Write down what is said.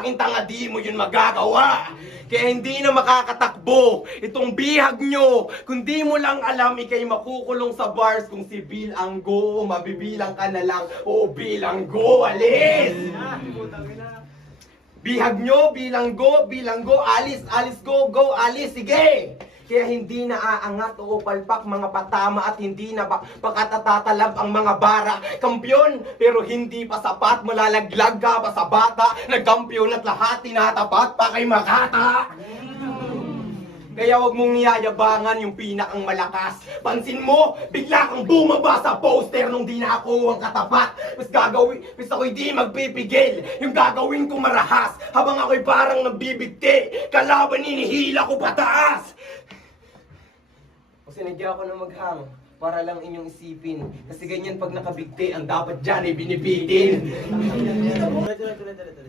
akin tanga, di mo yun magagawa. Kaya hindi na makakatakbo itong bihag nyo. Kung di mo lang alam, ikay makukulong sa bars. Kung si Bilanggo, mabibilang ka na lang. O Bilanggo, alis! Bihag nyo, bilanggo, alis, go, alis, sige! Kaya hindi na aangat o palpak mga patama at hindi na pakatatalab ang mga bara. Kampyon, pero hindi pa sapat, malalaglag ka pa sa bata. Nagkampyon at lahat tinatapat pa kay Makata. Kaya wag mong niyayabangan yung pinakang malakas. Pansin mo, bigla kang bumaba sa poster nung di na ako ang katapat. Mas ako'y di magpipigil. Yung gagawin ko marahas, habang ako'y parang nabibigti. Kalaban hinihila ko pataas. O sinadya ko na maghang para lang inyong isipin. Kasi ganyan pag nakabigti, ang dapat dyan ay binibitin.